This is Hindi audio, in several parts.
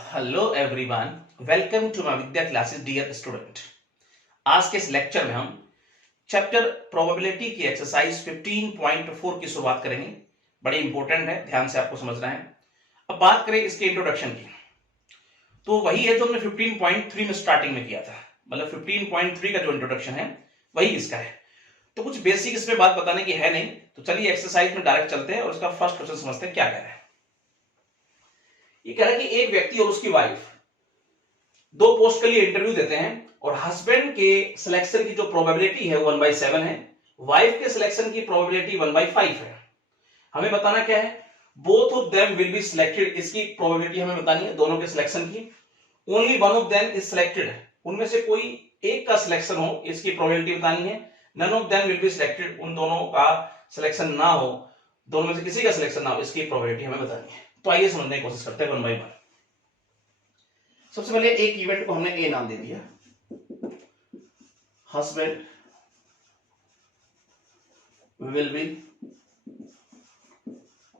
Hello everyone, welcome to my Vidya classes dear student. आज के इस लेक्चर में हम चैप्टर प्रोबेबिलिटी की एक्सरसाइज 15.4 की शुरुआत करेंगे। बड़ी इंपॉर्टेंट है, ध्यान से आपको समझना है। अब बात करें इसके इंट्रोडक्शन की, तो वही है जो हमने 15.3 में स्टार्टिंग में किया था। मतलब 15.3 का जो इंट्रोडक्शन है वही इसका है। तो कुछ बेसिक इसमें बात बताने की है नहीं, तो चलिए एक्सरसाइज में डायरेक्ट चलते हैं और इसका फर्स्ट क्वेश्चन समझते हैं क्या कह रहा है। ये कह रहा है कि एक व्यक्ति और उसकी वाइफ दो पोस्ट के लिए इंटरव्यू देते हैं और हस्बैंड के सिलेक्शन की जो प्रोबेबिलिटी है वो 1/7 है, वाइफ के सिलेक्शन की प्रोबेबिलिटी 1/5 है। हमें बताना क्या है, both of them will be selected, इसकी प्रोबेबिलिटी हमें बतानी है दोनों के सिलेक्शन की। Only one of them is selected, उनमें से कोई एक का सिलेक्शन हो इसकी प्रोबेबिलिटी बतानी है। None of them will be selected, उन दोनों का सिलेक्शन ना हो, दोनों में से किसी का सिलेक्शन ना हो, इसकी प्रोबेबिलिटी हमें बतानी है। तो आइए समझने की कोशिश करते हैं वन बाय वन। सबसे पहले एक इवेंट को हमने ए नाम दे दिया, husband will be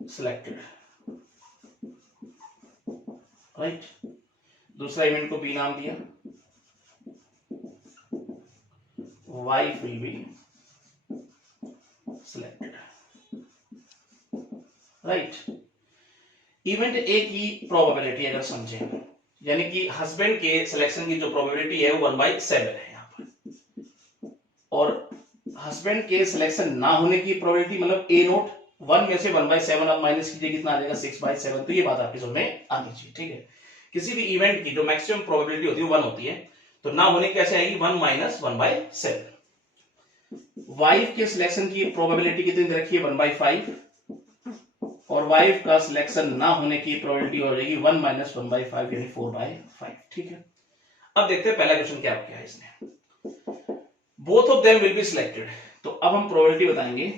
selected, right. दूसरा इवेंट को बी नाम दिया, wife will be selected, right. Event A की प्रोबेबिलिटी अगर समझें, यानी कि हस्बैंड के सिलेक्शन की जो प्रोबेबिलिटी है वो 1/7 है यहां पर, और हस्बैंड के सिलेक्शन ना होने की प्रोबेबिलिटी मतलब ए नोट 1 में से 1/7 आप माइनस कीजिए, कितना आ जाएगा 6/7। तो ये बात आपकी समझ में आनी चाहिए, ठीक है। किसी भी इवेंट की जो मैक्सिमम प्रोबेबिलिटी होती है 1 होती है, तो ना होने की कैसे आएगी 1 - 1/7। वाइफ के सिलेक्शन की प्रोबेबिलिटी कितनी दे रखी है 1/5, और वाइफ का सिलेक्शन ना होने की प्रोबेबिलिटी हो जाएगी 1 - 1/5 यानी 4/5, ठीक है। अब देखते हैं पहला क्वेश्चन क्या किया है इसने, both of them will be selected. तो अब हम प्रोबेबिलिटी बताएंगे,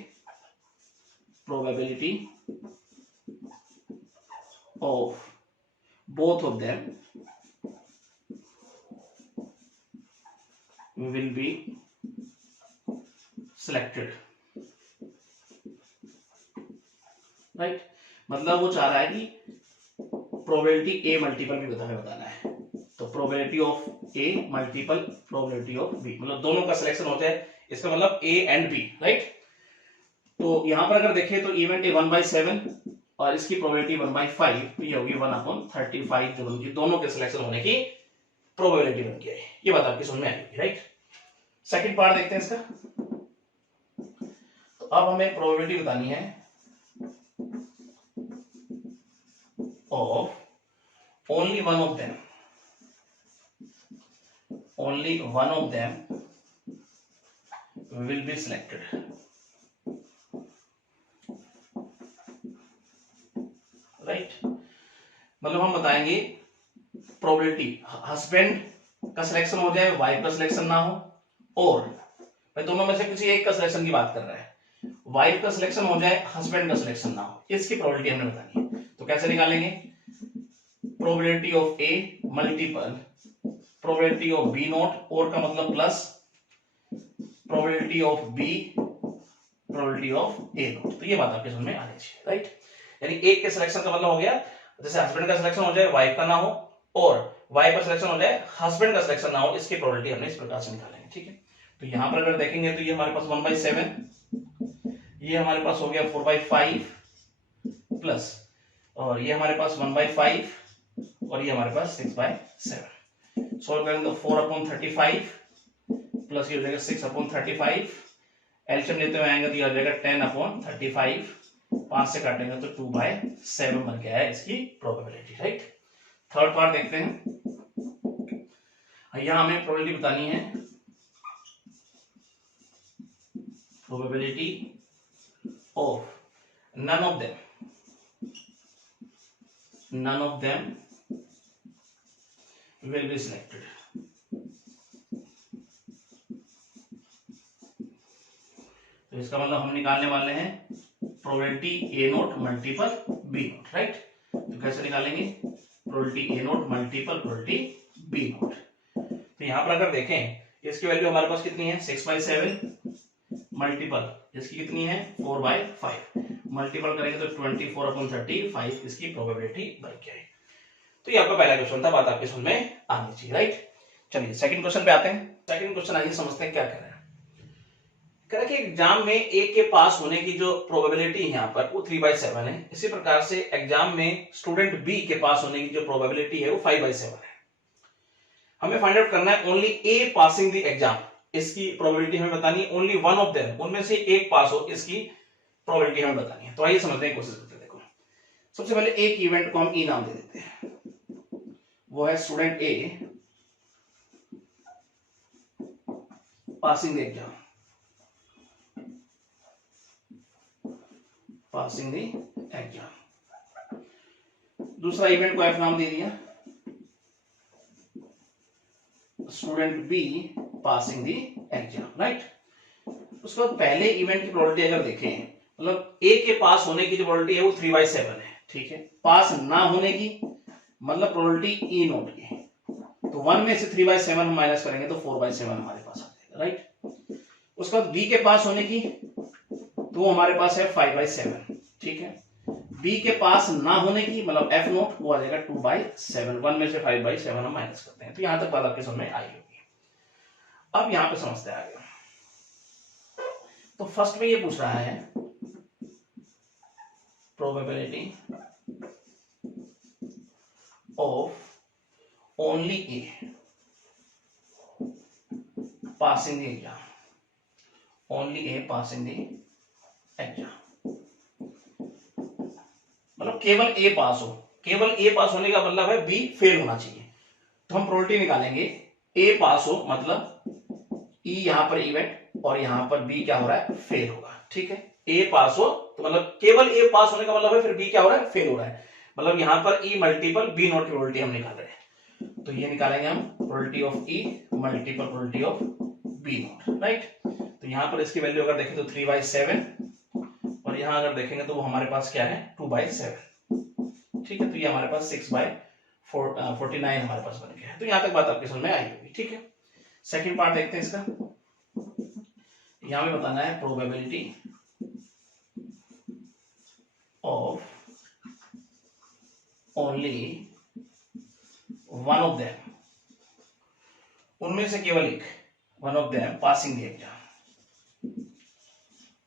probability of both of them will be selected, right। मतलब वो चाह रहा है कि प्रोबेबिलिटी ए मल्टीपल भी बताना है, तो probability of A multiple probability of B, मतलब दोनों का सिलेक्शन होता है, इसका मतलब ए एंड बी, राइट। तो यहां पर अगर देखें तो इवेंट ए 1/7 और इसकी प्रोबेबिलिटी 1/5, तो ये होगी 1/35 जो बनती है, दोनों के सिलेक्शन होने की प्रोबेबिलिटी बन गई है। ये बात आपकी समझ में आएगी, राइट। सेकंड पार्ट देखते हैं इसका। तो अब हमें प्रोबेबिलिटी बतानी है of only one of them, only one of them will be selected, right. मतलब हम बताएंगे प्रोबेबिलिटी हस्बैंड का सिलेक्शन हो जाए, वाइफ का सिलेक्शन ना हो, और भाई दोनों में से किसी एक का सिलेक्शन की बात कर रहा है, वाइफ का सिलेक्शन हो जाए, हस्बैंड का सिलेक्शन ना हो, इसकी प्रोबेबिलिटी हमने बतानी है। तो कैसे निकालेंगे, probability of A multiple probability of B not, और का मतलब plus probability of B probability of A not. तो ये बात आपके समझ में आनी चाहिए, राइट। यानी एक के सिलेक्शन का मतलब हो गया, जैसे हस्बैंड का सिलेक्शन हो जाए, वाइफ का ना हो, और वाइफ का सिलेक्शन हो जाए, हस्बैंड का सिलेक्शन ना हो, इसकी प्रोबेबिलिटी हमने इस प्रकार से निकालेंगे, ठीक है। तो यहां पर अगर देखेंगे तो ये हमारे पास 1/7, ये हमारे पास हो गया 4/5 प्लस, और ये हमारे पास 1/5, और ये हमारे पास 6/7। सॉल्व करेंगे तो 4/35 प्लस ये हो जाएगा 6/35, एलसीएम लेते हुए आएंगे तो ये हो जाएगा 10/35, 5 से काटेंगे तो 2/7 बन गया है इसकी प्रोबेबिलिटी, राइट। थर्ड पार्ट देखते हैं। यहां हमें प्रोबेबिलिटी बतानी है, probability of none of them will be selected, तो इसका मतलब हम निकालने वाले हैं probability A not multiple B not, right. तो कैसे निकालेंगे, probability A not multiple probability B not. तो यहां पर अगर देखें इसकी वैल्यू हमारे पास कितनी है 6/7 मल्टीपल इसकी कितनी है 4/5, मल्टीपल करेंगे तो 24/35 इसकी प्रोबेबिलिटी बन गई। तो ये आपका पहला क्वेश्चन था, बात आपकी समझ में आनी चाहिए, राइट। चलिए सेकंड क्वेश्चन पे आते हैं। सेकंड क्वेश्चन आइए समझते हैं क्या कह रहा है। कह रहा है कि एग्जाम में ए के पास होने की जो प्रोबेबिलिटी है यहाँ पर वो 3/7 है। इसी प्रकार से एग्जाम में स्टूडेंट बी के पास होने की जो प्रोबेबिलिटी है वो 5/7 है। हमें फाइंड आउट करना है only a passing the exam, इसकी प्रोबेबिलिटी हमें बतानी है। ओनली वन ऑफ देम, उनमें से एक पास हो, इसकी प्रोबेबिलिटी हमें बतानी है। तो आइए समझने की कोशिश करते हैं। देखो सबसे पहले एक इवेंट को हम ई नाम दे देते हैं, वो है student a passing the exam, passing the exam. दूसरा इवेंट को एफ नाम दे दिया, student be passing the exam, right. उसके बाद पहले इवेंट की प्रोबेबिलिटी अगर देखें, मतलब ए के पास होने की जो प्रोबेबिलिटी है वो 3/7 है, ठीक है। पास ना होने की मतलब प्रोबेबिलिटी ई नोट की, तो 1 में से 3/7 हम माइनस करेंगे तो 4/7 हमारे पास आ जाएगा, राइट। उसके बाद बी के पास होने की तो हमारे पास है 5/7, ठीक है। बी के पास ना होने की मतलब एफ नोट वो आ जाएगा 2/7, 1 में से 5/7 हम माइनस करते हैं। तो यहां तक बात आपके समझ में आई होगी। अब यहां पे समझते हैं आगे। तो फर्स्ट में ये पूछ रहा है probability of only a passing the exam, only a passing the exam, मतलब केवल ए पास हो। केवल ए पास होने का मतलब है बी फेल होना चाहिए। तो हम प्रोबेबिलिटी निकालेंगे, ए पास हो मतलब ई यहां पर इवेंट और यहां पर बी क्या हो रहा है, फेल होगा, ठीक है। ए पास हो तो मतलब केवल ए पास होने का मतलब है फिर बी क्या हो रहा है, फेल हो रहा है। मतलब यहां पर ई मल्टीपल बी नॉट की प्रोबेबिलिटी हम निकाल रहे हैं। तो ये निकालेंगे हम probability of E multiple probability of B not, right. तो यहां पर इसकी वैल्यू अगर देखें तो 3/7 और यहां अगर देखेंगे तो वो हमारे पास क्या है 2/7, ठीक है। तो ये हमारे पास 6/49 हमारे पास बन गया है। तो यहां तक बात आपकी समझ में आई होगी, ठीक है। सेकंड पार्ट देखते हैं इसका। यहां में बताना है probability of only one of them, उनमें से केवल एक, one of them passing the exam,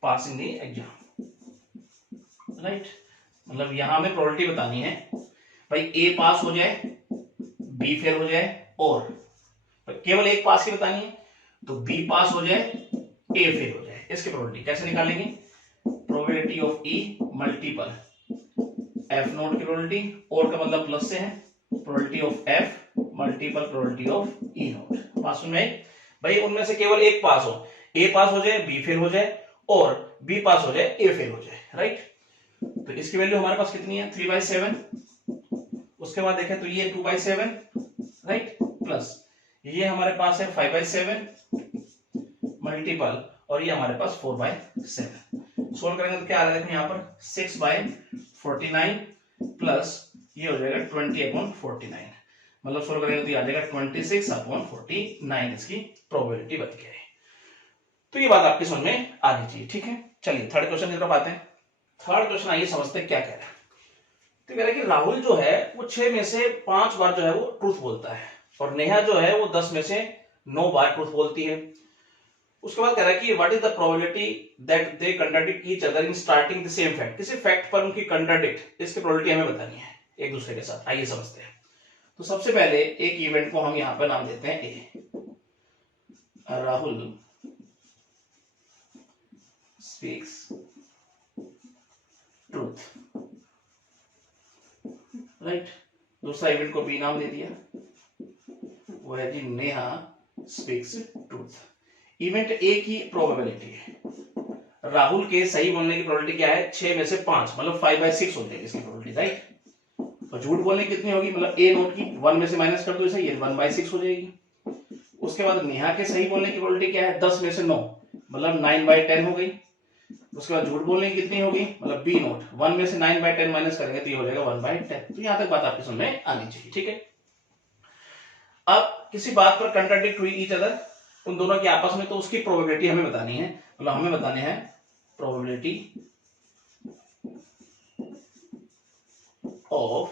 passing the exam, right. मतलब यहां हमें प्रोबेबिलिटी बतानी है भाई ए पास हो जाए, बी फेल हो जाए, और केवल एक पास की बतानी है तो बी पास हो जाए, ए फेल हो जाए। इसकी प्रोबेबिलिटी कैसे निकालेंगे, probability of E multiple F not की प्रोबेबिलिटी, और का मतलब प्लस से है, probability of F multiple probability of E not. पास में भाई उनमें से केवल एक पास हो, ए पास हो जाए, बी फेल हो जाए, और बी पास हो जाए, ए फेल हो जाए, राइट। तो इसकी वैल्यू हमारे पास कितनी है 3/7। उसके बाद देखें तो ये 2/7, राइट, प्लस ये हमारे पास है 5/7 मल्टीपल, और ये हमारे पास 4/7। सोल्व करेंगे तो क्या आ जाएगा यहाँ पर 6/49 प्लस ये हो जाएगा 20/49, मतलब सोल्व करेंगे तो ये आ जाएगा 26/49 इसकी प्रोबेबिलिटी बन गई है। तो ये बात आपकी समझ में आनी चाहिए, ठीक है। चलिए थर्ड क्वेश्चन की तरफ आते हैं। थर्ड क्वेश्चन आइए समझते हैं क्या कह रहा है। तो कह रहा है कि राहुल जो है वो 6 में से 5 बार जो है वो ट्रूथ बोलता है, और नेहा जो है वो 10 में से 9 बार ट्रूथ बोलती है। उसके बाद कह रहा है कि what is the probability that they contradict each other in starting the same fact, किसी फैक्ट पर उनकी कंट्राडिक्ट, इसकी प्रोबेबिलिटी हमें बतानी है एक दूसरे के साथ। आइए समझते हैं। तो सबसे पहले एक इवेंट को हम यहां पर नाम देते हैं A, Rahul speaks truth, right. दूसरा इवेंट को बी नाम दे दिया, वो है जी Neha speaks truth. Event A की प्रोबेबिलिटी है, राहुल के सही बोलने की प्रोबेबिलिटी क्या है 6 में से 5, मतलब 5/6 हो जाएगी इसकी प्रोबेबिलिटी, राइट। और झूठ बोलने की कितनी होगी, मतलब ए नोट की 1 में से माइनस कर दो इसे, ये 1/6 हो जाएगी। उसके बाद नेहा के सही बोलने की प्रोबेबिलिटी क्या है 10 में से 9, मतलब 9/10 हो गई। उसके बाद झूठ बोलने की कितनी होगी, मतलब बी नोट 1 में से 9/10 माइनस करेंगे तो ये हो जाएगा 1/10। तो यहां तक बात आपकी समझ में आनी चाहिए, ठीक है। अब किसी बात पर कंट्राडिक्ट हुई ईच अदर, उन दोनों के आपस में, तो उसकी प्रोबेबिलिटी हमें बतानी है, मतलब हमें बताने हैं probability of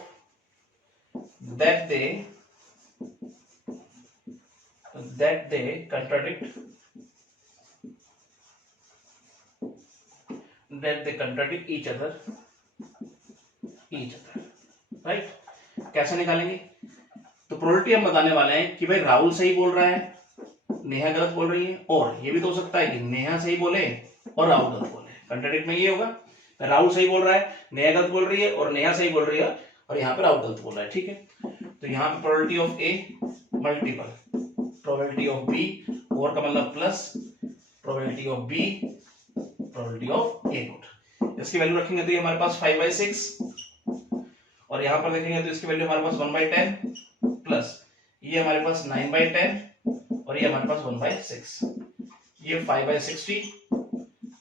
that they contradict each other, right. कैसे निकालेंगे? तो प्रोबेबिलिटी हम बताने वाले हैं कि भाई राहुल सही बोल रहा है, नेहा गलत बोल रही है, और ये भी तो हो सकता है कि नेहा सही बोले और राहुल गलत बोले। कंट्राडिक्ट में ये होगा, राहुल सही बोल रहा है, नेहा गलत बोल रही है, और नेहा सही बोल रही है और यहाँ पे राहुल गलत बोल रहा है, ठीक है। तो यहाँ पे probability of A multiple probability of B, और का मतलब plus probability of B probability of A not. इसकी वैल्यू रखेंगे तो ये हमारे पास 5/6, और यहां पर देखेंगे तो इसकी वैल्यू हमारे पास 1/10 प्लस ये हमारे पास 9/10 और ये हमारे पास 1/6। ये 5/60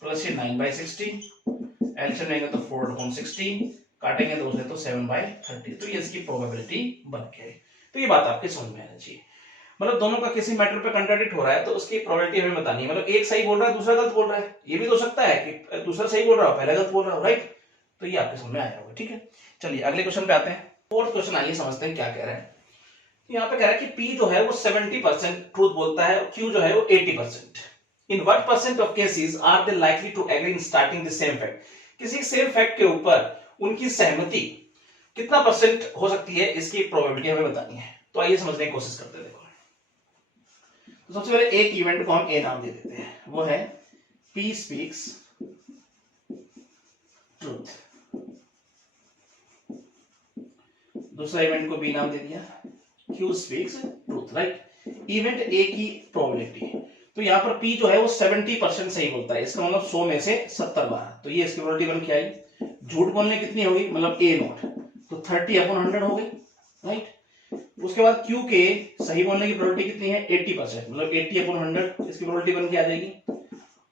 प्लस ये 9/60, एलसीएम लेंगे तो 4/60, काटेंगे 2 से तो 7/30। तो ये इसकी प्रोबेबिलिटी बन गई। तो ये बात आपके समझ में आना चाहिए। मतलब दोनों का किसी मैटर पे कंट्राडिक्ट हो रहा है तो उसकी प्रोबेबिलिटी हमें बतानी है। मतलब एक सही बोल रहा है, दूसरा गलत बोल रहा है। ये भी तो हो सकता है कि दूसरा सही बोल रहा हो, पहला गलत बोल रहा हो, राइट। तो ये आपके समझ में आया होगा, ठीक है। चलिए अगले क्वेश्चन पे आते हैं। फोर्थ क्वेश्चन आइए समझते हैं क्या कह रहा है। यहाँ पे कह रहा है कि P जो है वो 70% ट्रूथ बोलता है, Q जो है वो 80%। In what percent of cases are they likely to agree in starting the same fact. किसी सेम फैक्ट के ऊपर उनकी सहमति कितना परसेंट हो सकती है, इसकी प्रोबेबिलिटी हमें बतानी है। तो आइए समझने की कोशिश करते हैं। देखो, तो सबसे पहले एक इवेंट को हम ए नाम दे देते हैं, वो है P स्पीक्स ट्रूथ। दूसरा इवेंट को बी नाम दे दिया, Q speaks truth, right. Event A की प्रोबेबिलिटी, तो यहाँ पर P जो है वो 70% सही बोलता है, इसका मतलब 100 में से 70 बार। तो ये इसकी प्रोबेबिलिटी बन के आई। झूठ बोलने कितनी होगी, मतलब ए नोट, तो 30/100 हो गई, राइट। उसके बाद Q के सही बोलने की प्रोबेबिलिटी कितनी है, 80%, मतलब 80/100 इसकी प्रोबेबिलिटी बन के आ जाएगी।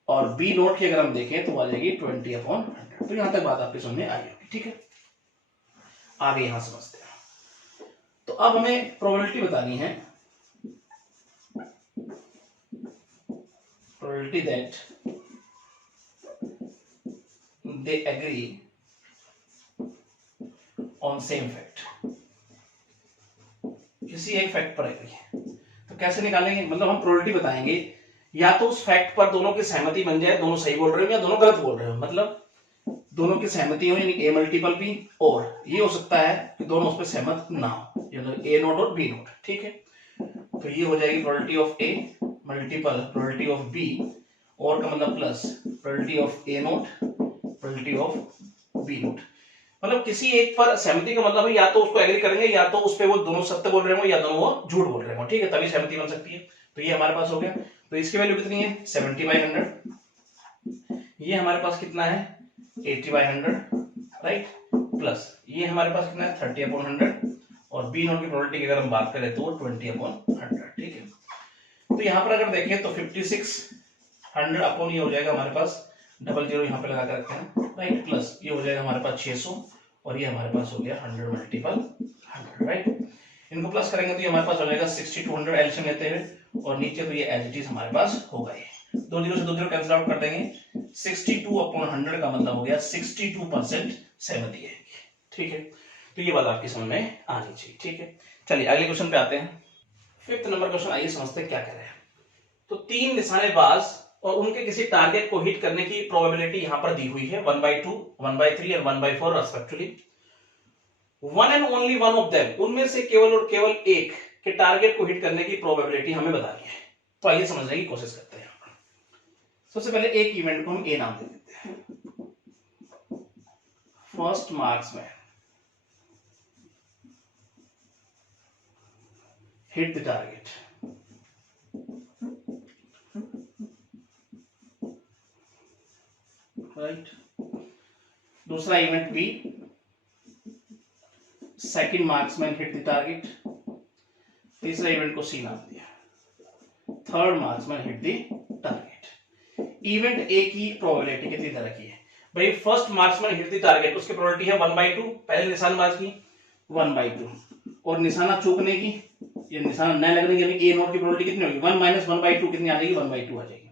और बी नोट की अगर हम देखें तो आ जाएगी 20/100। तो यहां तक बात आपके समझ में आई होगी, ठीक है। आगे यहां समझते हैं। तो अब हमें प्रोबेबिलिटी बतानी है, probability that they agree on same fact. किसी एक फैक्ट पर एग्री है, तो कैसे निकालेंगे? मतलब हम प्रोबेबिलिटी बताएंगे, या तो उस फैक्ट पर दोनों की सहमति बन जाए, दोनों सही बोल रहे हो या दोनों गलत बोल रहे हो, मतलब दोनों की सहमति हो, यानी ए मल्टीपल बी, और ये हो सकता है कि दोनों उस पर सहमत ना हो, मतलब ए नोट और बी नोट, ठीक है। तो ये हो जाएगी probability of A multiple probability of B, और का मतलब plus probability of A not probability of B not. मतलब किसी एक पर सहमति का मतलब है या तो उसको एग्री करेंगे, या तो उस पे वो दोनों सत्य बोल रहे हो या दोनों वो झूठ बोल रहे हो, ठीक है, तभी सहमति बन सकती है। तो ये हमारे पास हो गया। तो इसकी वैल्यू कितनी है, 70/100। ये हमारे पास कितना है, 80/100, राइट, प्लस ये हमारे पास कितना है, 30/100, और बी नोट की प्रोबेबिलिटी की अगर हम बात करें तो 20/100, ठीक है। तो यहाँ पर अगर देखें तो 5600 अपॉन ये हो जाएगा हमारे पास, 00 यहाँ पे लगा के रखते हैं, राइट, प्लस ये हो जाएगा हमारे पास 600, और ये हमारे पास हो गया 100 मल्टीपल 100, राइट। इनको प्लस करेंगे तो ये हमारे पास हो जाएगा 6200 एलसीएम लेते हुए, और नीचे तो ये एज इट इज हमारे पास होगा। ये 2 0 से 2 0 कैंसिल आउट कर देंगे, 62/100 का मतलब हो गया 62% सहमति है, ठीक है। तो ये बात आपकी समझ में आनी चाहिए, ठीक है। चलिए अगले क्वेश्चन पे आते हैं। 5th नंबर क्वेश्चन, आइए समझते हैं क्या कह रहे हैं। तो 3 निशानेबाज और उनके किसी टारगेट को हिट करने की प्रोबेबिलिटी यहां पर दी हुई है 1/2, 1/3 और 1/4 respectively. One and only one of them, उनमें से केवल और केवल एक के टारगेट को हिट करने की प्रोबेबिलिटी हमें बतानी है। तो आइए समझने की कोशिश करते हैं। सबसे पहले एक इवेंट को हम ए नाम दे देते हैं, first marksman hit the target, right. दूसरा event B, second marksman hit the target. तीसरा इवेंट को सी नाम दिया, third marksman hit the target. Event A की प्रोबेबिलिटी कितनी तरह की है भाई? First marksman hit the target, उसकी प्रोबेबिलिटी है 1/2, पहले निशानबाज की 1/2, और निशाना चूकने की या निशाना न लगने की यानी ए नोट की प्रोबेबिलिटी कितनी होगी, 1 - 1/2 कितनी आ जाएगी, 1/2 आ जाएगी।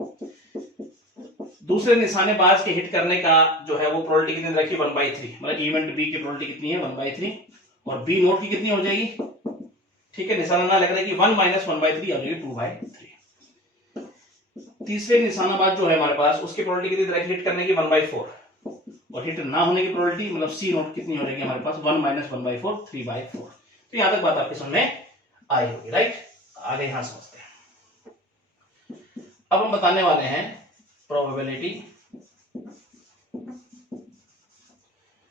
दूसरे निशानेबाज के हिट करने का जो है वो प्रोबेबिलिटी कितनी रखी, 1/3, मतलब इवेंट बी की प्रोबेबिलिटी कितनी है, 1/3, और बी नोट की कितनी हो जाएगी, ठीक है, निशाना ना लग रहा है कि 1 माइनस 1/3 आ जाएगी 2/3। तीसरे निशानाबाद जो है हमारे पास उसकी प्रोबेबिलिटी कितनी डायरेक्ट हिट करने की 1/4, और हिट ना होने की प्रोबेबिलिटी मतलब सी नोट कितनी हो जाएगी हमारे पास 1 माइनस 1/4 3/4। तो यहां तक बात आपके सामने आई होगी, राइट। आगे यहां समझते हैं। अब हम बताने वाले हैं probability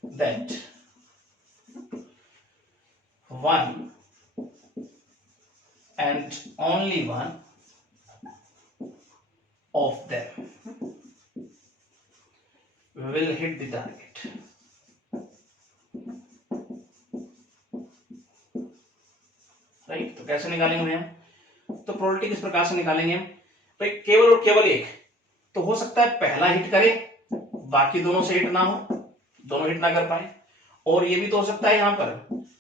that 1 and only one of them will hit the target. Right, तो कैसे निकालेंगे हम? तो प्रोबेबिलिटी किस प्रकार से निकालेंगे हम? भाई केवल और केवल एक तो हो सकता है पहला हिट करे, बाकी दोनों से हिट ना हो, दोनों हिट ना कर पाए। और ये भी तो हो सकता है यहां पर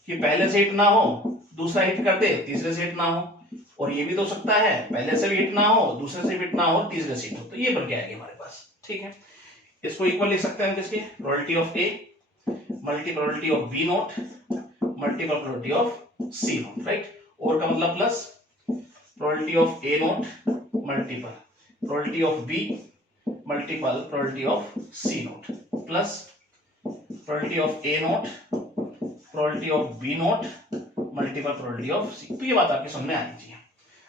कि पहले से हिट ना हो, दूसरा हिट कर दे, तीसरे से हिट ना हो। और ये भी तो हो सकता है पहले से भी हिट ना हो, दूसरे से भी हिट ना हो, तीसरे से हिट हो। तो ये बन के आएगी हमारे पास, ठीक है। इसको इक्वल लिख सकते हैं हम किसके, probability of A multi probability of B not multiple probability of C not, right. और का मतलब plus probability of A not multiple probability of B multiple probability of C not plus probability of A not probability of B not multiple probability of C. तो ये बात आपके सामने आनी चाहिए।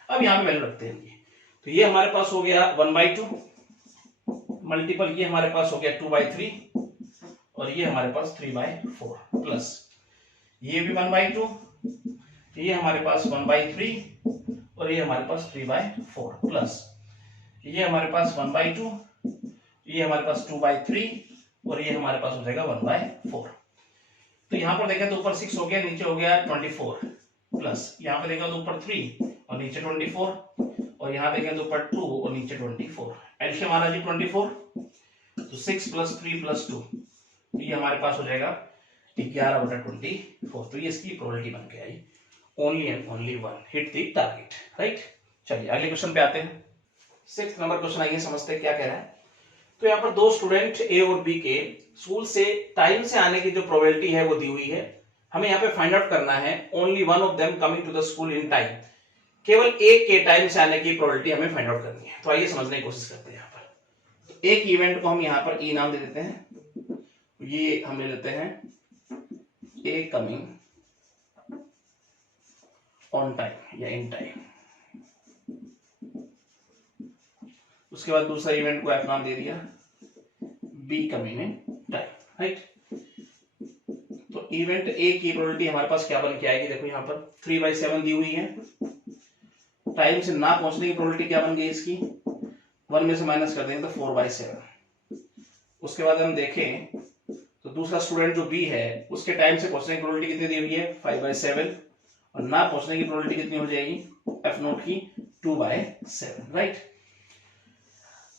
अब यहां पे वैल्यू रखते हैं ये, तो ये हमारे पास हो गया 1/2 मल्टीपल ये हमारे पास हो गया 2/3 और ये हमारे पास 3/4 प्लस ये भी 1/2, ये हमारे पास 1/3 और ये हमारे पास 3/4 प्लस ये हमारे पास 1/2, ये हमारे पास 2/3 और ये हमारे पास हो जाएगा 1/4। तो यहां पर देखा तो ऊपर 6 हो गया, नीचे हो गया 24 प्लस यहां पर देखा तो ऊपर 3 और नीचे 24 और यहां देखें तो ऊपर 2 और नीचे 24। एलसीएम हमारा जी 24, तो 6 + 3 + 2 तो ये हमारे पास हो जाएगा 11/24। तो ये इसकी प्रोबेबिलिटी बन के आई, only and only one hit the target, right. चलिए अगले क्वेश्चन पे आते हैं। 6th नंबर क्वेश्चन, आइए समझते हैं क्या कह रहा है। तो यहाँ पर दो स्टूडेंट ए और बी के स्कूल से टाइम से आने की जो प्रोबेबिलिटी है वो दी हुई है। हमें यहाँ पे फाइंड आउट करना है only one of them coming to the school in time. केवल एक के टाइम से आने की प्रोबेबिलिटी हमें फाइंड आउट करनी है। तो आइए समझने की कोशिश करते हैं। यहाँ पर तो एक इवेंट को हम यहाँ पर ई नाम दे देते हैं, ये हम ले लेते हैं ए कमिंग ऑन टाइम या इन टाइम। उसके बाद दूसरा इवेंट को एफ नाम दे दिया, be coming in time, right. तो इवेंट ए की प्रोबेबिलिटी हमारे पास क्या बन के आएगी, देखो यहाँ पर 3/7 दी हुई है। टाइम से ना पहुंचने की प्रोबेबिलिटी क्या बन गई इसकी, 1 में से माइनस कर देंगे तो 4/7। उसके बाद हम देखें तो दूसरा स्टूडेंट जो बी है उसके टाइम से पहुंचने की प्रोबेबिलिटी कितनी दी हुई है, 5/7 और ना पहुंचने की प्रोबेबिलिटी कितनी हो जाएगी एफ नोट की 2/7, राइट।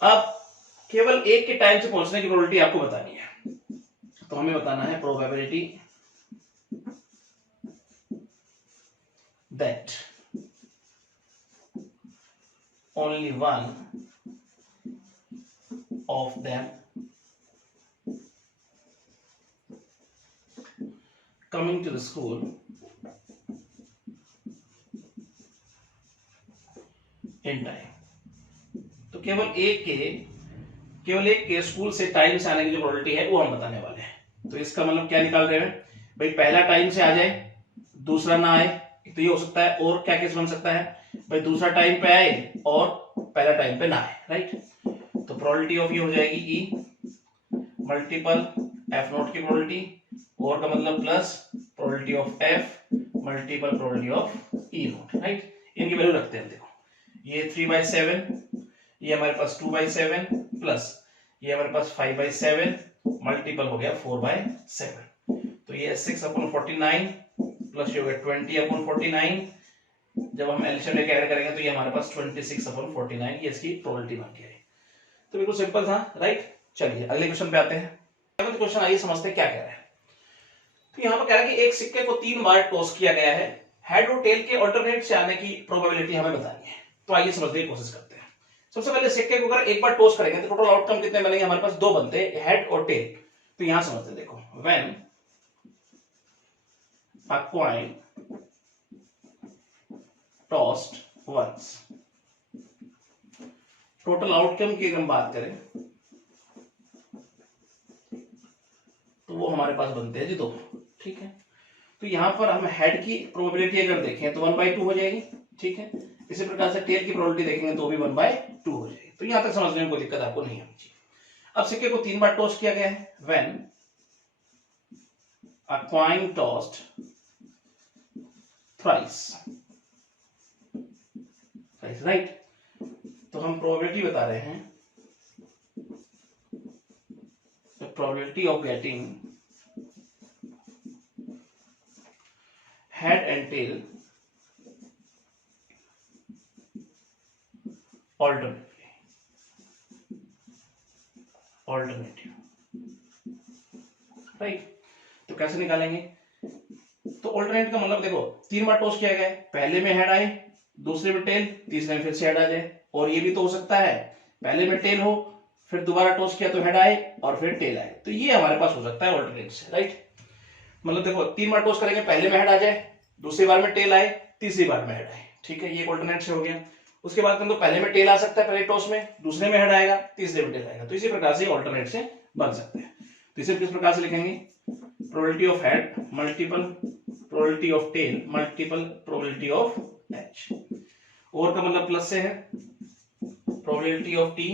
अब केवल एक के टाइम से पहुंचने की प्रोबेबिलिटी आपको बतानी है, तो हमें बताना है probability that only one of them coming to the school in time। तो केवल एक के स्कूल से टाइम से आने की जो प्रोबेबिलिटी है वो हम बताने वाले हैं। तो इसका मतलब क्या निकाल रहे हैं भाई, पहला टाइम से आ जाए दूसरा ना आए, तो ये हो सकता है। और क्या केस बन सकता है भाई, दूसरा टाइम पे आए और पहला टाइम पे ना आए, राइट। तो प्रोबेबिलिटी ऑफ ये हो जाएगी ई मल्टीपल एफ नोट की प्रोबेबिलिटी, और का मतलब plus probability of F multiple probability of E note, right. इनकी वैल्यू रखते हैं। देखो ये 3/7, ये हमारे पास 2/7 प्लस ये हमारे पास 5/7 मल्टीपल हो गया 4/7। तो ये 6/49 प्लस ये हो गया 20/49। जब हम एलसीएम लेके ऐड करेंगे तो ये हमारे पास 26/49 ये इसकी प्रोबेबिलिटी बन के आई। तो बिल्कुल सिंपल था, राइट। चलिए अगले क्वेश्चन पे आते हैं। 7th क्वेश्चन, आइए समझते हैं क्या कह रहा है। तो यहाँ पर कह रहा है कि एक सिक्के को 3 बार टॉस किया गया है, हेड और टेल के ऑल्टरनेट से आने की प्रोबेबिलिटी हमें बतानी है। तो आइए समझने की कोशिश करते हैं। सबसे पहले सिक्के को अगर एक बार टॉस करेंगे तो टोटल आउटकम कितने बनेंगे, हमारे पास 2 बनते हैं, हेड और टेल। तो यहां समझते हैं, देखो when a coin tossed once। Total outcome की अगर हम बात करें तो वो हमारे पास बनते हैं जी 2। ठीक है, तो यहां पर हम हेड की प्रोबेबिलिटी अगर देखें तो 1/2 हो जाएगी। ठीक है, इसी प्रकार से टेल की प्रोबेबिलिटी देखेंगे तो भी 1/2 हो जाएगी। तो यहां तक समझने में कोई दिक्कत आपको नहीं आनी चाहिए। अब सिक्के को 3 बार टॉस किया गया है। When a coin tossed thrice, right. तो हम प्रोबेबिलिटी बता रहे हैं, the probability of getting head and tail alternative, right. तो कैसे निकालेंगे? तो ऑल्टरनेट का मतलब देखो 3 बार टॉस किया गया है, पहले में हेड आए, दूसरे में टेल, तीसरे में फिर से हेड आ जाए। और ये भी तो हो सकता है पहले में टेल हो, फिर दोबारा टॉस किया तो हेड आए और फिर टेल आए। तो ये हमारे पास हो सकता है ऑल्टरनेट से, राइट। मतलब देखो 3 बार टॉस करेंगे, पहले में हेड आ जाए, दूसरी बार में टेल आए, तीसरी बार में हेड आए। ठीक है, ये ऑल्टरनेट से हो गया। उसके बाद तो पहले में टेल आ सकता है पहले टॉस में, दूसरे में हेड आएगा, तीसरे में टेल आएगा। तो इसी प्रकार से ऑल्टरनेट से बन सकते हैं। तो इसे किस प्रकार से लिखेंगे? Probability of head multiple probability of tail multiple probability of H. और का मतलब प्लस से है, probability of T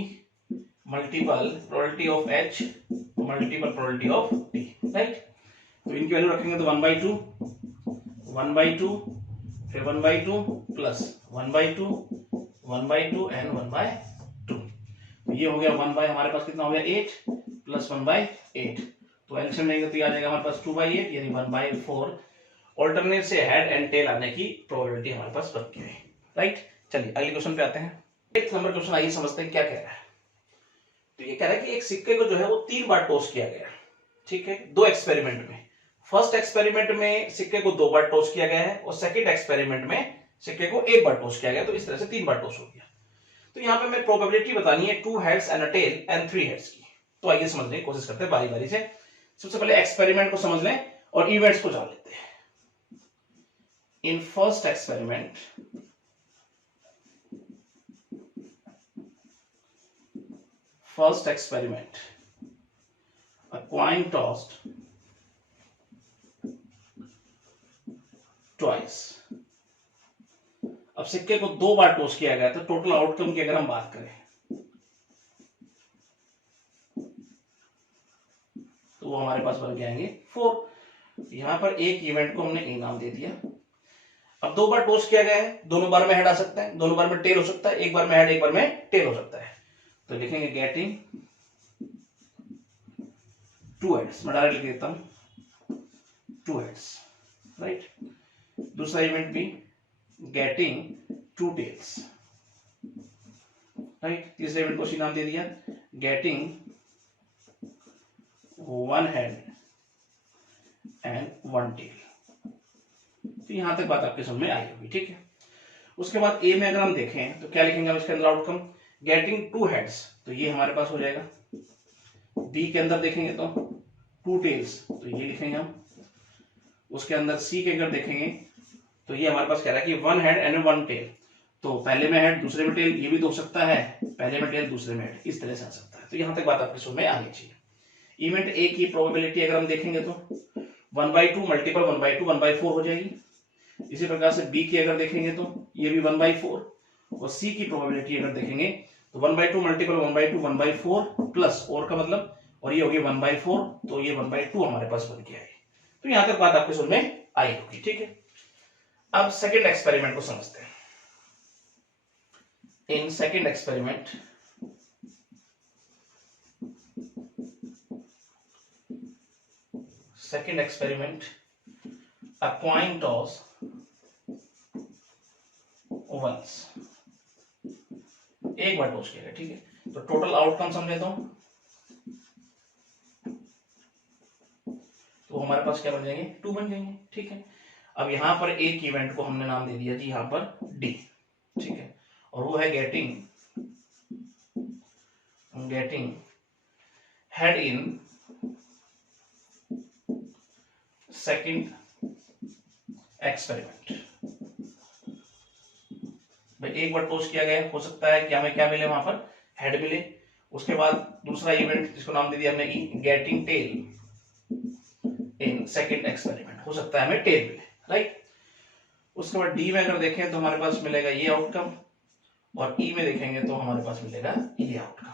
multiple probability of H multiple probability of T, right. तो इनकी वैल्यू रखेंगे तो 1/2 फिर 1/2 प्लस 1/2 1/2 एंड 1/2। तो ये हो गया 1 हमारे पास कितना हो गया 8 प्लस 1/8। तो एलसीएम लेंगे तो ये आ जाएगा हमारे पास 2/8 यानी 1/4। ऑल्टरनेट से हेड एंड टेल आने की प्रोबेबिलिटी हमारे पास बन गई है, राइट। चलिए अगले क्वेश्चन पे आते हैं। 8 नंबर क्वेश्चन आइए समझते हैं क्या कह रहा है। तो ये कह रहा है कि एक सिक्के को जो है वो 3 बार टॉस किया गया। ठीक है, 2 एक्सपेरिमेंट में। फर्स्ट एक्सपेरिमेंट में सिक्के को 2 बार टॉस किया गया है और सेकंड एक्सपेरिमेंट में सिक्के को 1 बार टॉस किया गया। तो इस तरह से 3 बार टॉस हो गया। तो यहाँ पे मैं प्रोबेबिलिटी बतानी है 2 heads and a tail and 3 heads की। तो आइए समझने की कोशिश करते हैं बारी बारी से। सबसे पहले एक्सपेरिमेंट को समझ लें और इवेंट्स को जान लेते हैं। In first experiment a coin tossed twice। अब सिक्के को 2 बार टॉस किया गया। तो टोटल आउटकम की अगर हम बात करें तो वो हमारे पास बन के आएंगे 4। यहां पर एक इवेंट को हमने ए नाम दे दिया। अब 2 बार टॉस किया गया है, दोनों बार में हेड आ सकता है, दोनों बार में टेल हो सकता है, एक बार में हेड एक बार में टेल हो सकता है। तो लिखेंगे गेटिंग 2 हेड्स। मैं डायरेक्ट लिख देता हूं 2 हेड्स, राइट। दूसरा इवेंट भी गेटिंग 2 टेल्स, राइट। तीसरे इवेंट को सी नाम दे दिया गेटिंग 1 हेड एंड 1 टेल। तो यहां तक बात आपके समझ में आई होगी, ठीक है। उसके बाद ए में अगर हम देखें तो क्या लिखेंगे हम इसके अंदर आउटकम? गेटिंग 2 हेड्स, तो ये हमारे पास हो जाएगा। बी के अंदर देखेंगे तो 2 टेल्स, तो ये लिखेंगे हम। उसके अंदर सी के अंदर देखेंगे तो ये हमारे पास कह रहा है कि 1 हेड एंड 1 टेल। तो पहले में हेड दूसरे में टेल, ये भी तो हो सकता है, पहले में टेल दूसरे में हेड, इस तरह से आ सकता है। तो यहां तक बात आपके समझ में आनी चाहिए। इवेंट ए की प्रोबेबिलिटी अगर हम देखेंगे तो 1/2 मल्टीपल 1/2 1/4 हो जाएगी। इसी प्रकार से बी की अगर देखेंगे तो ये भी 1/4 और सी की प्रोबेबिलिटी अगर देखेंगे तो 1/2 मल्टीपल 1/2 1/4 प्लस और का मतलब और ये होगी 1/4, तो ये 1/2 हमारे पास बन के आएगी। तो यहां तक बात आपके समझ में आई होगी, ठीक है। अब सेकंड एक्सपेरिमेंट को समझते हैं। इन second experiment a coin toss once, एक बार टॉस किया, ठीक है। तो टोटल आउटकम समझे तो हमारे पास क्या बन जाएंगे 2 बन जाएंगे, ठीक है। अब यहां पर एक इवेंट को हमने नाम दे दिया जी यहां पर डी, ठीक है। और वो है getting head in second experiment. भाई एक बार टॉस किया गया, हो सकता है कि हमें क्या मिले, वहां पर हेड मिले। उसके बाद दूसरा इवेंट जिसको नाम दे दिया हमने E, getting tail in second experiment, हो सकता है हमें टेल मिले, राइट। उसके बाद डी में अगर देखें तो हमारे पास मिलेगा ये आउटकम, और ई में देखेंगे तो हमारे पास मिलेगा ये आउटकम।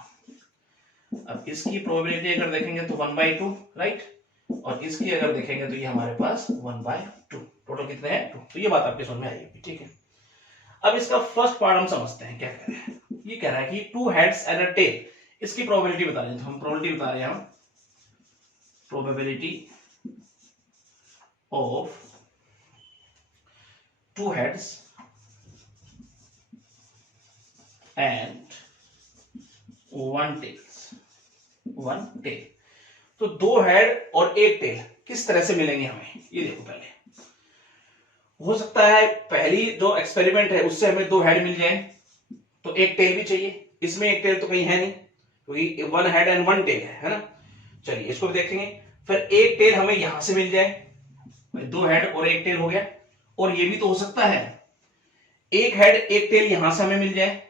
अब इसकी प्रोबेबिलिटी अगर देखेंगे तो 1/2, राइट, और इसकी अगर देखेंगे तो ये हमारे पास 1/2, टोटल कितने हैं 2। तो ये बात आपके समझ में आएगी, ठीक है। अब इसका फर्स्ट पार्ट हम समझते हैं, क्या कह रहे हैं। ये कह रहा है कि 2 हेड्स एंड अ टेल, इसकी प्रोबेबिलिटी बता रहे हैं। तो हम प्रोबेबिलिटी बता रहे हैं, हम probability of 2 heads and 1 tail। तो 2 हेड और 1 टेल किस तरह से मिलेंगे हमें, ये देखो। पहले हो सकता है पहली जो एक्सपेरिमेंट है उससे हमें 2 हेड मिल जाए, तो 1 टेल भी चाहिए। इसमें 1 टेल तो कहीं है नहीं, क्योंकि 1 हेड एंड 1 टेल है ना। चलिए इसको भी देखेंगे। फिर 1 टेल हमें यहां से मिल जाए, 2 हेड और 1 टेल हो गया। और ये भी तो हो सकता है 1 हेड 1 टेल यहां से हमें मिल जाए,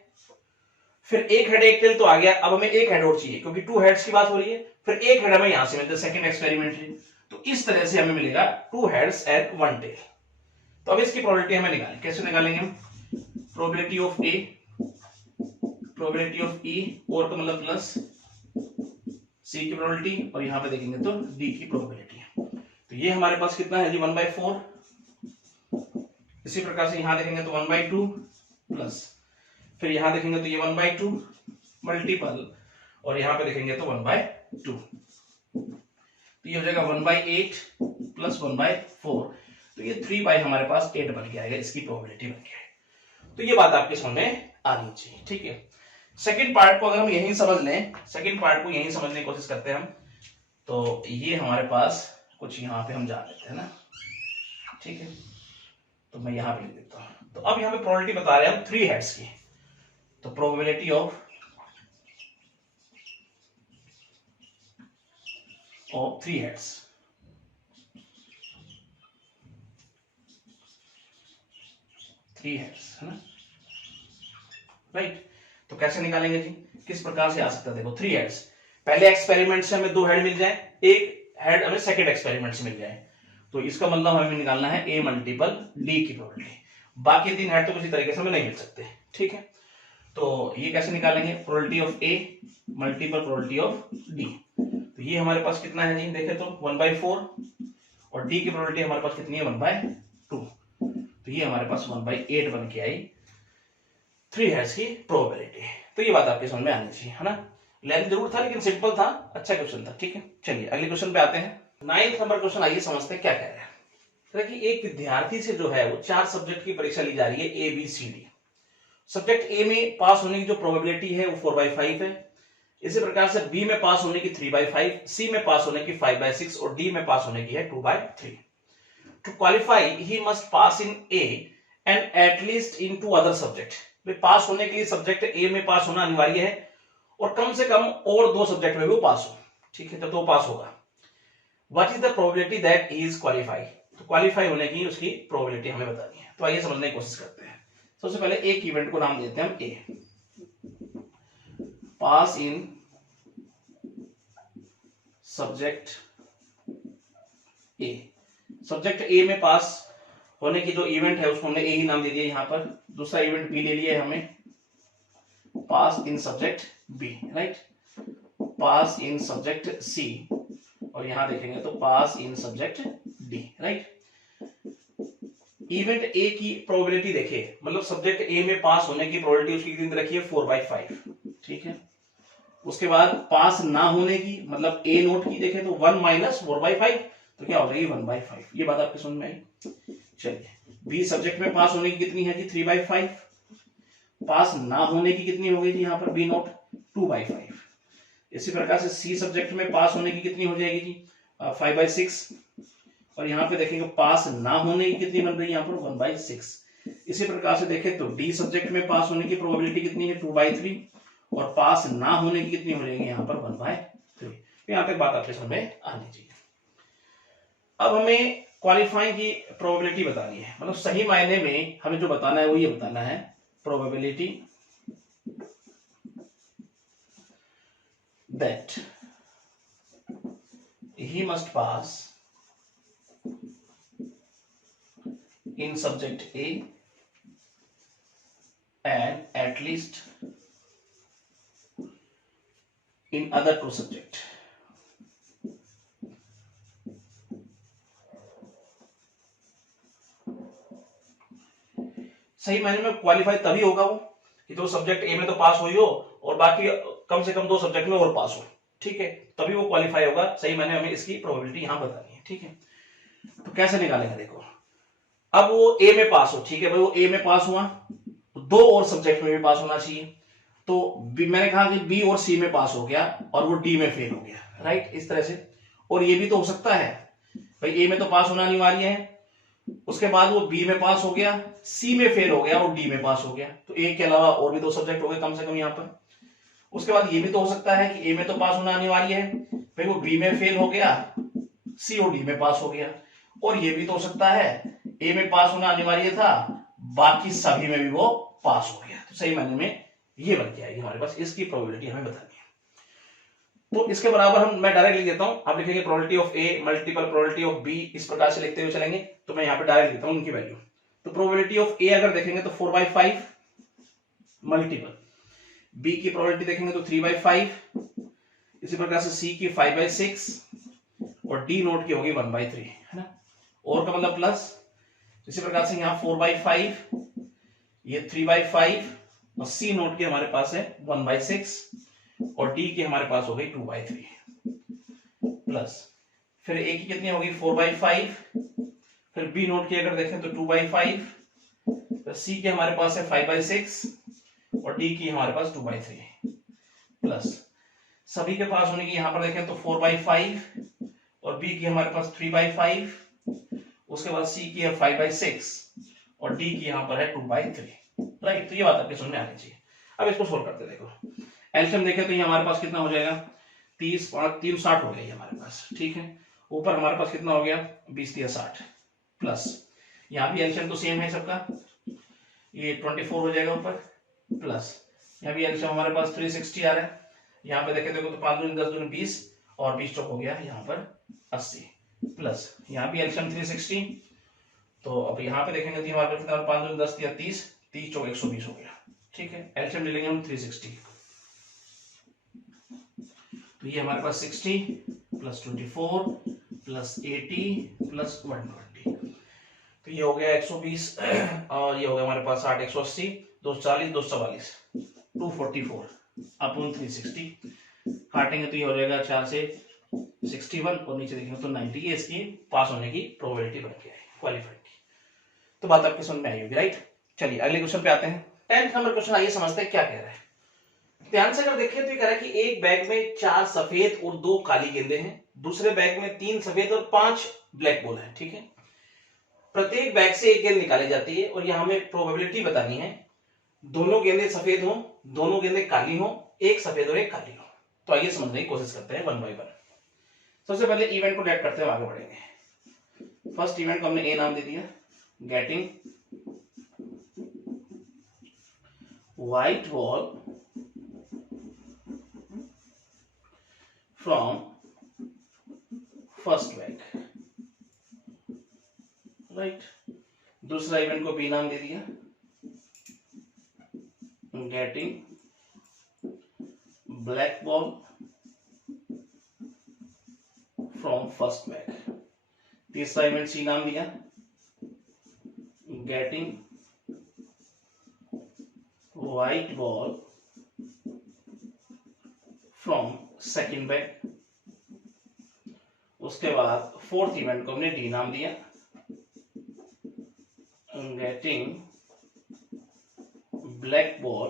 फिर 1 हेड 1 टेल तो आ गया। अब हमें 1 हेड और चाहिए, क्योंकि 2 हेड्स की बात हो रही है। फिर 1 हेड हमें यहां से मिलता है सेकंड एक्सपेरिमेंट। तो इस तरह से हमें मिलेगा 2 हेड्स एंड 1 टेल। तो अब इसकी प्रोबेबिलिटी हमें निकालें, कैसे निकालेंगे हम। Probability of A, probability of E, और का मतलब प्लस सी की प्रोबेबिलिटी, और यहां पे देखेंगे तो डी की प्रोबेबिलिटी। तो ये हमारे पास कितना है जी, 1/4। इसी प्रकार से यहां देखेंगे तो 1/2 प्लस, फिर यहां देखेंगे तो ये 1/2 मल्टीपल, और यहां पे देखेंगे तो 1/2। तो ये हो जाएगा 1/8 प्लस 1/4। तो ये 3 हमारे पास 8 बन के आएगा, इसकी प्रोबेबिलिटी बन के आएगी। तो ये बात आपके समझ में आनी चाहिए, ठीक है। सेकंड पार्ट को अगर हम यहीं समझ लें, सेकंड पार्ट को यहीं समझने की कोशिश करते हैं हम, तो ये हमारे पास कुछ यहां पे हम जान लेते हैं ना, ठीक है। तो मैं यहां पे लिख देता हूं। तो अब यहां पे प्रोबेबिलिटी बता रहे हैं हम 3 हेड्स की। तो प्रोबेबिलिटी ऑफ 3 हेड्स, है ना, राइट। तो कैसे निकालेंगे जी, किस प्रकार से आ सकता है। देखो 3 हेड्स, पहले एक्सपेरिमेंट से हमें 2 हेड मिल जाए, 1 हेड हमें सेकंड एक्सपेरिमेंट से मिल जाए। तो इसका मतलब हमें निकालना है a मल्टीपल डी की प्रोबेबिलिटी। बाकी 3 हेड तो किसी तरीके से हमें नहीं मिल सकते, ठीक है। तो ये कैसे निकालेंगे, probability of a multiple probability of d। तो ये हमारे पास कितना है जी, देखें तो 1/4, और d की प्रोबेबिलिटी हमारे पास कितनी है 1/2। तो ये हमारे पास 1/8 बन के आई 3 हेड्स की प्रोबेबिलिटी। तो ये बात आपके समझ में आनी चाहिए, है ना। लेंथ जरूर था लेकिन सिंपल था, अच्छा क्वेश्चन था, ठीक है। चलिए अगले क्वेश्चन पे आते हैं। 9th नंबर क्वेश्चन, आइए समझते हैं क्या कह रहे हैं। देखिए एक विद्यार्थी से जो है वो 4 सब्जेक्ट की परीक्षा ली जा रही है, A B C D. Subject A में पास होने की जो प्रोबेबिलिटी है वो 4/5 है। इसी प्रकार से बी में पास होने की 3/5, सी में पास होने की 5/6, और डी में पास होने की है 2/3। To qualify he must pass in A and at least in 2 other subject. Pass होने के लिए सब्जेक्ट ए में पास होना अनिवार्य है, और कम से कम और 2 सब्जेक्ट में भी वो पास हो, ठीक है। तो पास होगा। What is the probability that he is qualify. तो क्वालिफाई होने की उसकी प्रोबेबिलिटी हमें बतानी है। तो आइए समझने की कोशिश करते हैं। सबसे पहले एक इवेंट को नाम देते हैं हम ए। पास in subject A, subject A में पास होने की जो इवेंट है उसको हमने ए ही नाम दे दिया यहां पर। दूसरा इवेंट बी ले लिया है हमने, pass in subject B, right. Pass in subject C, और यहां देखेंगे तो pass in subject D, right. Event A की प्रोबेबिलिटी देखिए, मतलब सब्जेक्ट ए में पास होने की प्रोबेबिलिटी उसकी कितनी रखी है 4/5, ठीक है। उसके बाद पास ना होने की, मतलब ए नोट की देखें तो 1 - 4/5, तो क्या हो जाएगी 1/5। ये बात आपके समझ में आई। चलिए बी सब्जेक्ट में पास होने की कितनी है जी 3/5, पास ना होने की कितनी हो गई जी यहाँ पर बी नोट 2/5। इसी प्रकार से सी सब्जेक्ट में पास होने की कितनी हो जाएगी जी 5/6, और यहाँ पे देखेंगे पास ना होने की कितनी बन रही है यहाँ पर 1/6। इसी प्रकार से देखें तो डी सब्जेक्ट में पास होने की प्रोबेबिलिटी कितनी है 2/3, और पास ना होने की कितनी हो जाएगी यहाँ पर 1/3। यहाँ तक बात आपके समझ में आनी चाहिए। अब हमें क्वालिफाइंग की प्रोबेबिलिटी बतानी है, मतलब सही मायने में हमें जो बताना है वो ये बताना है probability that he must pass in subject A and at least in other two subject. सही मायने में क्वालिफाई तभी होगा वो कि तो सब्जेक्ट ए में तो पास हुई हो और बाकी कम से कम 2 सब्जेक्ट में और पास हो, ठीक है, तभी वो क्वालिफाई होगा। सही मायने में हमें इसकी प्रोबेबिलिटी यहां बतानी है, ठीक है। तो कैसे निकालेंगे, देखो अब वो ए में पास हो, ठीक है भाई, वो ए में पास हुआ तो 2 और सब्जेक्ट में भी पास होना चाहिए। तो मैंने कहा कि बी और सी में पास हो गया और वो डी में फेल हो गया, राइट, इस तरह से। और ये भी तो हो सकता है भाई, ए में तो पास होना अनिवार्य है, उसके बाद वो बी में पास हो गया, सी में फेल हो गया और डी में पास हो गया, तो ए के अलावा और भी 2 सब्जेक्ट हो गए कम से कम यहाँ पर। उसके बाद ये भी तो हो सकता है कि ए में तो पास होना अनिवार्य है, फिर वो बी में फेल हो गया, सी और डी में पास हो गया। और ये भी तो हो सकता है ए में पास होना अनिवार्य था, बाकी सभी में भी वो पास हो गया। तो सही मायने में ये बन के आएगी हमारे पास, इसकी प्रोबेबिलिटी हमें बतानी है। तो इसके बराबर मैं डायरेक्ट लिख देता हूं, आप लिखेंगे probability of A multiple probability of B, इस प्रकार से लिखते हुए चलेंगे। तो मैं यहाँ पे डायरेक्ट लिखता हूं उनकी वैल्यू। तो प्रोबेबिलिटी ऑफ ए अगर देखेंगे तो 4/5 मल्टीपल, बी की प्रोबेबिलिटी देखेंगे तो 3/5, इसी प्रकार से सी की 5/6 और डी नोट की होगी 1/3, है ना, और का मतलब प्लस। इसी प्रकार से यहाँ 4/5, ये 3/5 और सी नोट की हमारे पास है 1/6 और डी की हमारे पास हो गई 2/3 प्लस, फिर ए की कितनी होगी 4/5, फिर बी नोट की अगर देखें तो 2/5, फिर सी की हमारे पास है 5/6 और डी की हमारे पास 2/3 प्लस, सभी के पास होने की यहां पर देखें तो 4/5 और बी की हमारे पास 3/5, उसके बाद सी की है 5/6 और डी की यहां पर है 2/3, राइट। तो ये बात आपके समझ में आनी चाहिए। अब इसको सोल्व करते देखो, एलसीएम देखें तो ये हमारे पास कितना हो जाएगा 30 5 3 60 हो गया ये हमारे पास, ठीक है। ऊपर हमारे पास कितना हो गया 20 3 60 प्लस, यहाँ भी एलसीएम तो सेम है सबका, ये 24 हो जाएगा ऊपर प्लस, यहाँ भी एलसीएम हमारे पास 360 आ रहा है। यहाँ पे देखें देखो तो 5 दूनी 10 दूनी 20 और 20 चौक हो गया यहाँ पर 80 प्लस, यहाँ भी एलसीएम 360। तो अब यहाँ पे देखेंगे तो हमारे पास कितना 5 दूनी 10 या 30 30 चौक 120 हो गया, ठीक है। एलसीएम ले लेंगे हम 360, तो ये हमारे पास 60 प्लस 24 प्लस 80 प्लस 120, तो ये हो गया 120 और ये हो गया हमारे पास 60 180 240 244 244 अपॉन 360, काटेंगे तो ये हो जाएगा 4 से 61 और नीचे देखेंगे तो 90। ये इसकी पास होने की प्रोबेबिलिटी बन गई है क्वालिफाइड की। तो बात आपके समझ में आई होगी, राइट। चलिए अगले क्वेश्चन पे आते हैं। 10th नंबर क्वेश्चन, आइए समझते हैं क्या कह रहा है। ध्यान से अगर देखें तो ये कह रहा है कि एक बैग में 4 सफेद और 2 काली गेंदें हैं, दूसरे बैग में 3 सफेद और 5 ब्लैक बॉल है, ठीक है। प्रत्येक बैग से एक गेंद निकाली जाती है और यहां हमें प्रोबेबिलिटी बतानी है, दोनों गेंदें सफेद हो, दोनों गेंदें काली हो, एक सफेद और एक काली हो। तो आइए समझने की कोशिश करते हैं 1 बाय 1। सबसे पहले इवेंट को डेट करते हुए आगे बढ़ेंगे। फर्स्ट इवेंट को हमने ए नाम दे दिया, getting white ball from first bag, right. दूसरा इवेंट को बी नाम दे दिया, getting black ball from first bag. तीसरा इवेंट सी नाम दिया, getting white ball from second bag. उसके बाद फोर्थ इवेंट को हमने डी नाम दिया, getting black ball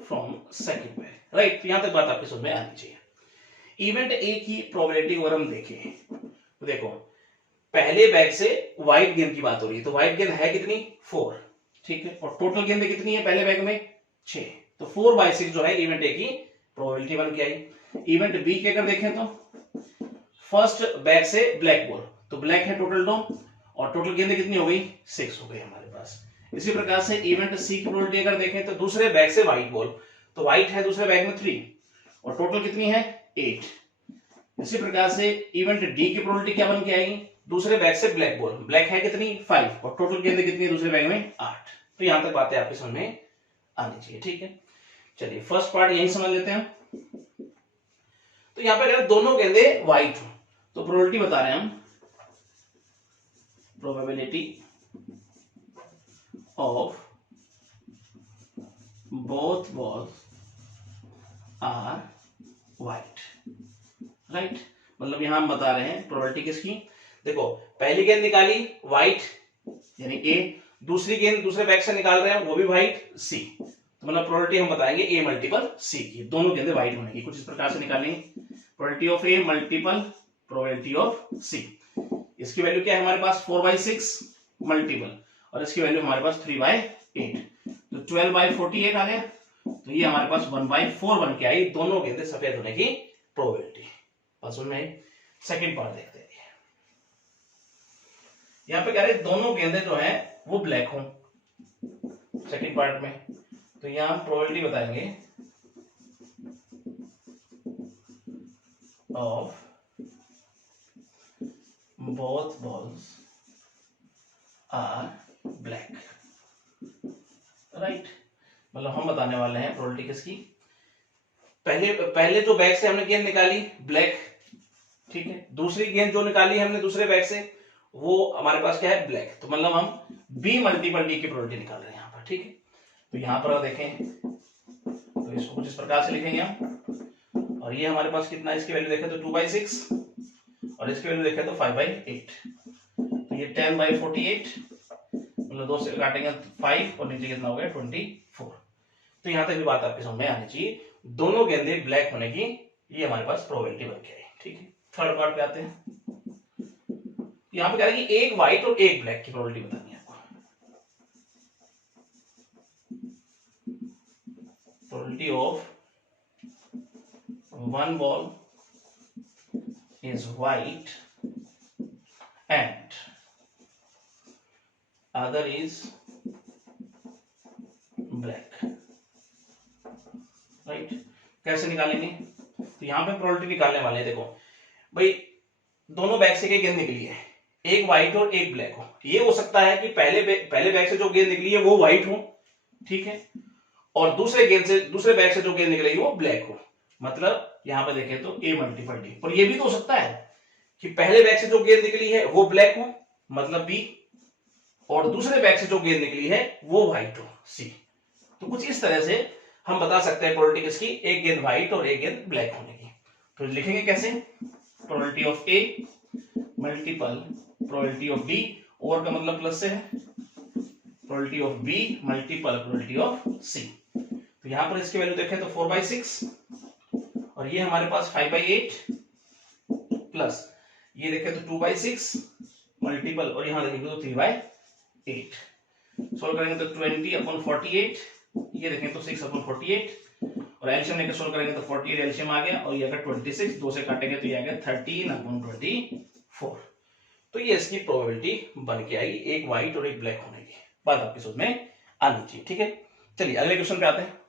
from second bag, right. यहां तक बात आपके समझ में आनी चाहिए। इवेंट ए की प्रोबेबिलिटी अगर हम देखें तो देखो पहले बैग से व्हाइट गेंद की बात हो रही है, तो व्हाइट गेंद है कितनी 4, ठीक है, और टोटल गेंद कितनी है पहले बैग में 6, तो 4/6 जो है इवेंट ए की प्रोबेबिलिटी बन के आई। इवेंट बी के अगर देखें तो फर्स्ट बैग से ब्लैक बॉल, तो ब्लैक है टोटल 2 और टोटल गेंदें कितनी हो गई 6 हो गई हमारे पास। इसी प्रकार से इवेंट सी की प्रोबेबिलिटी अगर देखें तो दूसरे बैग से व्हाइट बॉल, तो व्हाइट है दूसरे बैग में 3 और टोटल कितनी है 8। इसी प्रकार से इवेंट डी की प्रोबेबिलिटी क्या बन के आएगी, दूसरे बैग से ब्लैक बॉल, ब्लैक है कितनी 5 और टोटल गेंदें कितनी है दूसरे बैग में 8। तो यहां तक बातें आपके समझ में आनी चाहिए, ठीक है। चलिए फर्स्ट पार्ट यही समझ लेते हैं। तो यहां पे अगर दोनों गेंदे व्हाइट हो तो प्रोबेबिलिटी बता रहे हैं हम, probability of both balls are white, right. मतलब यहां हम बता रहे हैं प्रोबेबिलिटी किसकी, देखो पहली गेंद निकाली व्हाइट यानी ए, दूसरी गेंद दूसरे बैग से निकाल रहे हैं वो भी व्हाइट सी, तो मतलब प्रोबेबिलिटी हम बताएंगे ए मल्टीपल सी की, दोनों गेंदें व्हाइट होने की। कुछ इस प्रकार से निकालेंगे, probability of A multiple probability of C. इसकी वैल्यू क्या है हमारे पास 4/6 मल्टीपल और इसकी वैल्यू हमारे पास 3/8, तो 12/48 आ गया। तो ये हमारे पास 1/4 बन के आई दोनों गेंदें सफेद होने की प्रोबेबिलिटी। बस उनमें सेकंड पार्ट देखते हैं। यहां पे कह रहे दोनों गेंदें जो है वो ब्लैक हो सेकंड पार्ट में, तो यहां हम प्रोबेबिलिटी बताएंगे of both balls are black, right. मतलब हम बताने वाले हैं प्रोबेबिलिटी किसकी, पहले जो बैग से हमने गेंद निकाली ब्लैक, ठीक है, दूसरी गेंद जो निकाली हमने दूसरे बैग से वो हमारे पास क्या है ब्लैक, तो मतलब हम बी मल्टीपल डी की प्रोबेबिलिटी निकाल रहे हैं यहाँ पर, ठीक है। तो यहाँ पर देखें तो इसको कुछ इस प्रकार से लिखेंगे हम, और ये हमारे पास कितना, इसकी वैल्यू देखें तो 2/6 और इसकी वैल्यू देखें तो 5/8, तो ये 10/48 मतलब 2 से काटेंगे 5 और नीचे कितना हो गया 24। तो यहां तक भी बात आपके समझ में आनी चाहिए, दोनों गेंदे ब्लैक होने की ये हमारे पास प्रोबेबिलिटी बन के आई, ठीक है। थर्ड पार्ट पे आते हैं। यहां पे कह रहे हैं कि एक व्हाइट और एक ब्लैक की प्रोबेबिलिटी बतानी है आपको। Probability of one ball is white and other is black, right। कैसे निकालेंगे, तो यहां पे प्रोबेबिलिटी निकालने वाले हैं। देखो भाई दोनों बैग से गेंद निकली है, एक व्हाइट और एक ब्लैक हो, ये हो सकता है कि पहले बैग से जो गेंद निकली है वो व्हाइट हो, ठीक है, और दूसरे बैग से जो गेंद निकलेगी वो ब्लैक हो। मतलब यहां पे देखें तो ए मल्टीपल डी, पर ये भी तो हो सकता है कि पहले बैग से जो गेंद निकली है वो ब्लैक हो, मतलब बी, और दूसरे बैग से जो गेंद निकली है वो व्हाइट हो, सी। तो कुछ इस तरह से हम बता सकते हैं प्रोबेबिलिटी किसकी, एक गेंद व्हाइट और एक गेंद ब्लैक होने की। तो लिखेंगे कैसे, probability of A multiple probability of D, और का मतलब प्लस से है, probability of B multiple probability of C. तो यहां पर इसकी वैल्यू देखें तो 4/6 और ये हमारे पास 5/8 प्लस ये देखें तो 2/6 मल्टीपल और यहां देखेंगे तो 3/8। सोल्व करेंगे तो 20/48, ये देखें तो 6/48 और एलसीएम लेकर सोल्व करेंगे तो 48 एलसीएम आ गया, और ये अगर 26 2 से काटेंगे तो ये आ गया 13/24। तो ये इसकी प्रोबेबिलिटी बन के आई एक व्हाइट और एक ब्लैक होने की। बात आपकी समझ में आनी चाहिए, ठीक है। चलिए अगले क्वेश्चन पे आते हैं।